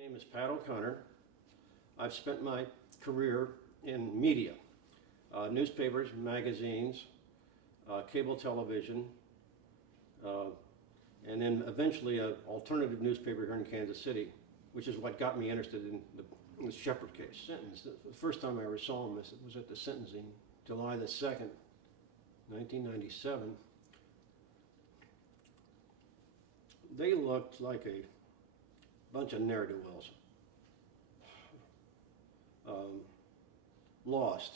name is Pat OConnor. I've spent my career in media, newspapers, magazines, cable television, and then eventually an alternative newspaper here in Kansas City, which is what got me interested in the Sheppard case. The first time I ever saw him was at the sentencing, July the 2nd, 1997. They looked like a bunch of ne'er-do-wells. Lost.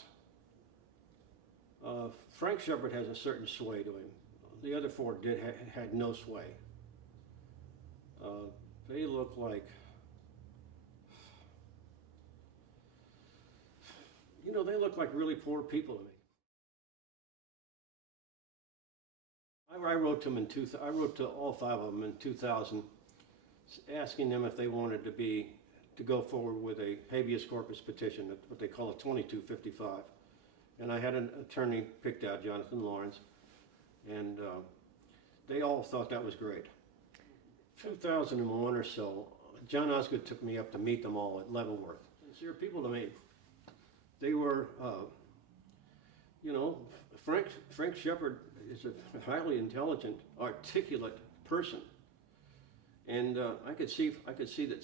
Frank Sheppard has a certain sway to him. The other four had no sway. They look like, they look like really poor people to me. I wrote to all five of them in 2000, asking them if they wanted to go forward with a habeas corpus petition, what they call a 2255. And I had an attorney picked out, Jonathan Lawrence, and they all thought that was great. 2001 or so, John Osgood took me up to meet them all at Leavenworth. Sincere people to me. They were, Frank Sheppard is a highly intelligent, articulate person, and I could see that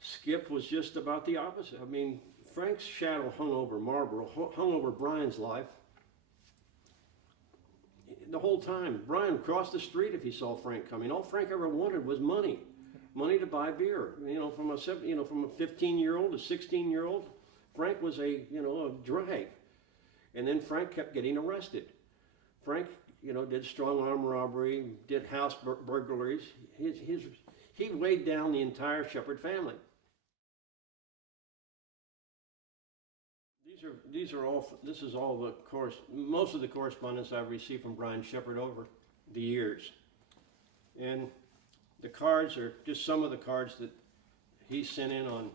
Skip was just about the opposite. I mean, Frank's shadow hung over Marlboro, hung over Bryan's life. The whole time, Bryan crossed the street if he saw Frank coming. All Frank ever wanted was money to buy beer. From a 15-year-old, a 16-year-old, Frank was a drag. And then Frank kept getting arrested. Frank, did strong arm robbery, did house burglaries. He weighed down the entire Sheppard family. This is all most of the correspondence I've received from Bryan Sheppard over the years. And the cards are just some of the cards that he sent in on,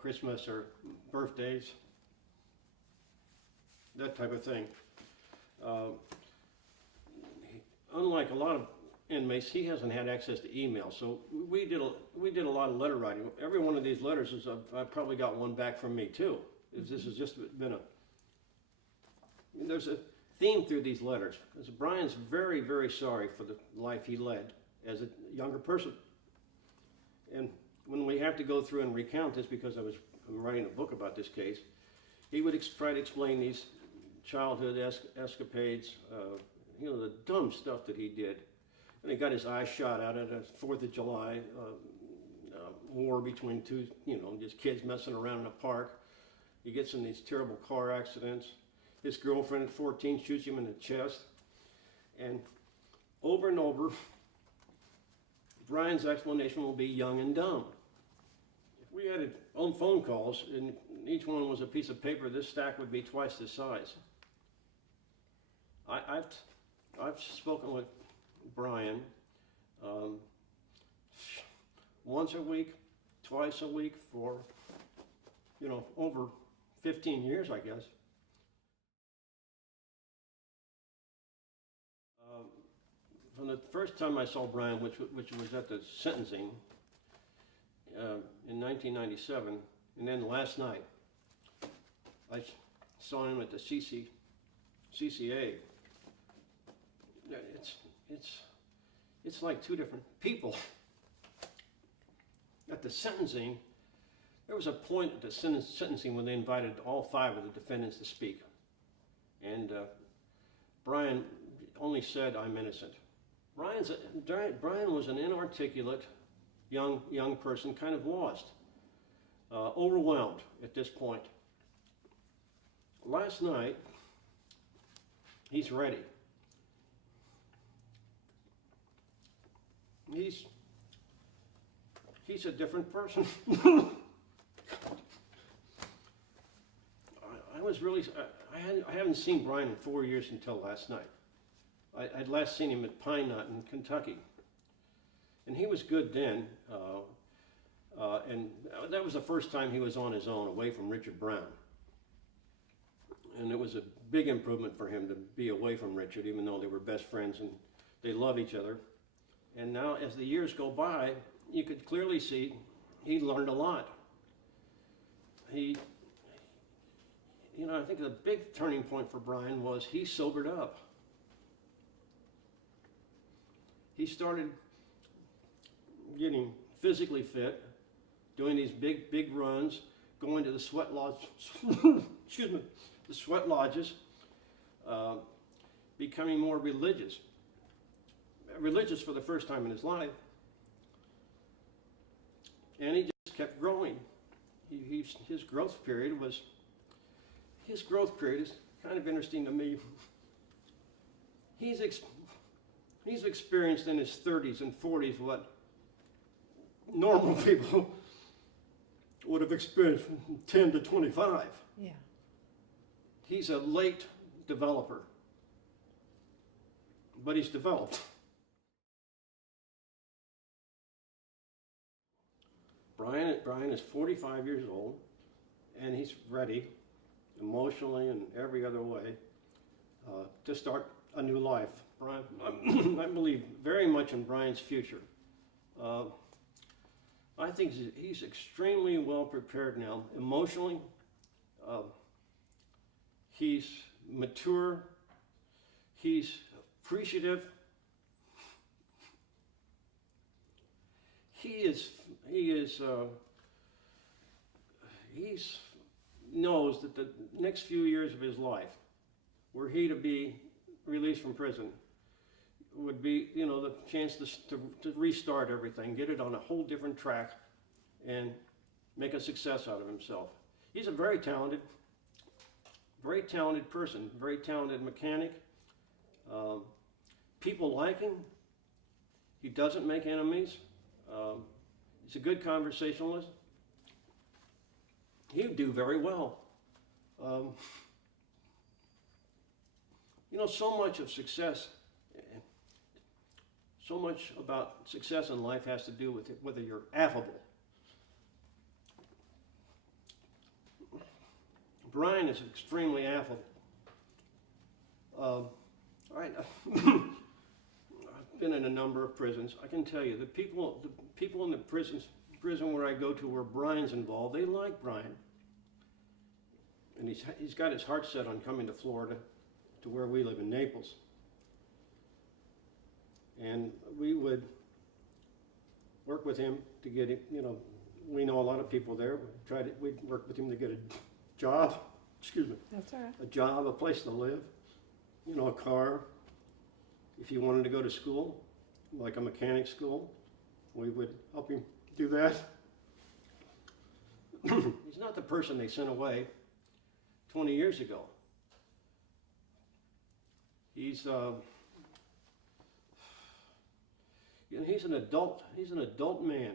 Christmas or birthdays, that type of thing. Unlike a lot of inmates, he hasn't had access to email, so we did a lot of letter writing. Every one of these letters I've probably got one back from me too. This has just been there's a theme through these letters. Bryan's very, very sorry for the life he led as a younger person. And when we have to go through and recount this, because I'm writing a book about this case, he would try to explain these childhood escapades, the dumb stuff that he did. And he got his eye shot out at a 4th of July war between two, just kids messing around in a park. He gets in these terrible car accidents. His girlfriend at 14 shoots him in the chest. And over, Bryan's explanation will be young and dumb. If we had on phone calls and each one was a piece of paper, this stack would be twice the size. I've spoken with Bryan once a week, twice a week for over 15 years, I guess. From the first time I saw Bryan, which was at the sentencing in 1997, and then last night I saw him at the CCA. It's like two different people. At the sentencing, there was a point at the sentencing when they invited all five of the defendants to speak, and Bryan only said, "I'm innocent." Bryan was an inarticulate young person, kind of lost, overwhelmed at this point. Last night, he's ready. He's a different person. I haven't seen Bryan in 4 years until last night. I'd last seen him at Pine Knot in Kentucky. And he was good then. And that was the first time he was on his own, away from Richard Brown. And it was a big improvement for him to be away from Richard, even though they were best friends and they love each other. And now, as the years go by, you could clearly see he learned a lot. He, you know, I think the big turning point for Bryan was he sobered up. He started getting physically fit, doing these big runs, going to the sweat lodge, excuse me, the sweat lodges, becoming more religious for the first time in his life, and he just kept growing. His growth period is kind of interesting to me. He's experienced in his 30s and 40s what normal people would have experienced from 10 to 25. Yeah. He's a late developer, but he's developed. Bryan is 45 years old, and he's ready, emotionally and every other way, to start a new life. I believe very much in Bryan's future. I think he's extremely well prepared now, emotionally. He's mature. He's appreciative. He knows that the next few years of his life, were he to be released from prison, would be, you know, the chance to restart everything, get it on a whole different track, and make a success out of himself. He's a very talented person, very talented mechanic. People like him. He doesn't make enemies. He's a good conversationalist. He would do very well. You know, so much about success in life has to do with whether you're affable. Bryan is extremely affable. All right. I've been in a number of prisons. I can tell you, the people in the prison where I go to where Bryan's involved, they like Bryan. And he's got his heart set on coming to Florida, to where we live in Naples. And we would work with him to get him, you know, we know a lot of people there. We'd work with him to get a job, excuse me. That's all right. A job, a place to live, you know, a car. If he wanted to go to school, like a mechanic school, we would help him do that. He's not the person they sent away 20 years ago. He's you know, he's an adult man.